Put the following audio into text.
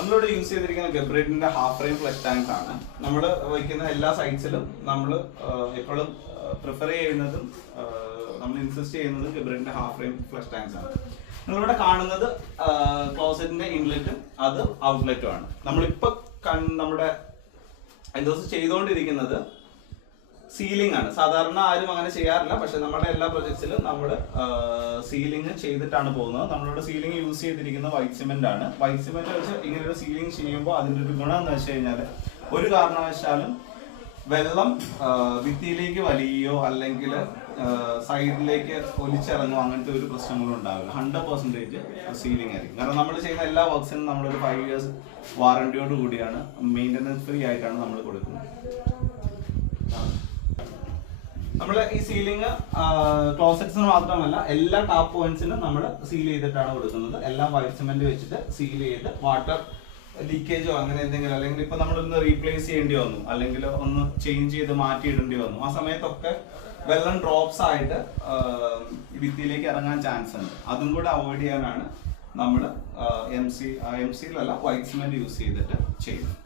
നമ്മളിവിടെ യൂസ് ചെയ്തിരിക്കുന്ന ഗബ്രേറ്റിന്റെ half frame flush tanks ആണ്. നമ്മൾ വയ്ക്കുന്ന എല്ലാ സൈറ്റ്സിലും നമ്മൾ എപ്പോഴും പ്രിഫർ ചെയ്യുന്നതും നമ്മൾ ഇൻസിസ്റ്റ് ചെയ്യുന്നതും ഗബ്രേറ്റിന്റെ ഹാഫ് ഫ്രെയിം ഫ്ലഷ് ടാങ്ക്സ് ആണ്. നിങ്ങളിവിടെ കാണുന്നത് ക്ലോസറ്റിന്റെ ഇൻലെറ്റും അത് ഔട്ട്ലെറ്റും ആണ്. നമ്മളിപ്പോ നമ്മുടെ ദിവസം ചെയ്തുകൊണ്ടിരിക്കുന്നത് സീലിംഗ് ആണ്. സാധാരണ ആരും അങ്ങനെ ചെയ്യാറില്ല, പക്ഷെ നമ്മുടെ എല്ലാ പ്രൊജക്ട്സിലും നമ്മൾ സീലിംഗ് ചെയ്തിട്ടാണ് പോകുന്നത്. നമ്മളിവിടെ സീലിംഗ് യൂസ് ചെയ്തിരിക്കുന്ന വൈറ്റ് സിമെന്റ് ആണ്. വൈറ്റ് സിമെന്റ് വെച്ച് ഇങ്ങനെ ഒരു സീലിംഗ് ചെയ്യുമ്പോൾ അതിൻ്റെ ഒരു ഗുണം എന്ന് വെച്ച് കഴിഞ്ഞാൽ ഒരു കാരണവശാലും വെള്ളം ഭിത്തിയിലേക്ക് വലിയോ അല്ലെങ്കിൽ സൈഡിലേക്ക് ഒലിച്ചിറങ്ങോ അങ്ങനത്തെ ഒരു പ്രശ്നങ്ങളും ഉണ്ടാവില്ല. 100% സീലിംഗ് ആയിരിക്കും. കാരണം നമ്മൾ ചെയ്യുന്ന എല്ലാ വർക്ക്സിനും നമ്മളൊരു 5 years വാറണ്ടിയോട് കൂടിയാണ്, മെയിൻ്റനൻസ് ഫ്രീ ആയിട്ടാണ് നമ്മൾ കൊടുക്കുന്നത്. നമ്മൾ ഈ സീലിംഗ് ക്ലോസറ്റ്സിന് മാത്രമല്ല എല്ലാ ടാപ്പ് പോയിന്റ്സിനും നമ്മൾ സീൽ ചെയ്തിട്ടാണ് കൊടുക്കുന്നത്. എല്ലാം വൈറ്റ് സിമെന്റ് വെച്ചിട്ട് സീൽ ചെയ്ത് വാട്ടർ ലീക്കേജോ അങ്ങനെ എന്തെങ്കിലും, അല്ലെങ്കിൽ ഇപ്പൊ നമ്മളൊന്ന് റീപ്ലേസ് ചെയ്യേണ്ടി വന്നു, അല്ലെങ്കിൽ ഒന്ന് ചേഞ്ച് ചെയ്ത് മാറ്റിയിടേണ്ടി വന്നു, ആ സമയത്തൊക്കെ വെള്ളം ഡ്രോപ്സ് ആയിട്ട് ഭിത്തിയിലേക്ക് ഇറങ്ങാൻ ചാൻസ് ഉണ്ട്. അതും കൂടെ അവോയ്ഡ് ചെയ്യാനാണ് നമ്മൾ എം സിയിലല്ല വൈറ്റ് സിമെന്റ് യൂസ് ചെയ്തിട്ട് ചെയ്യുന്നത്.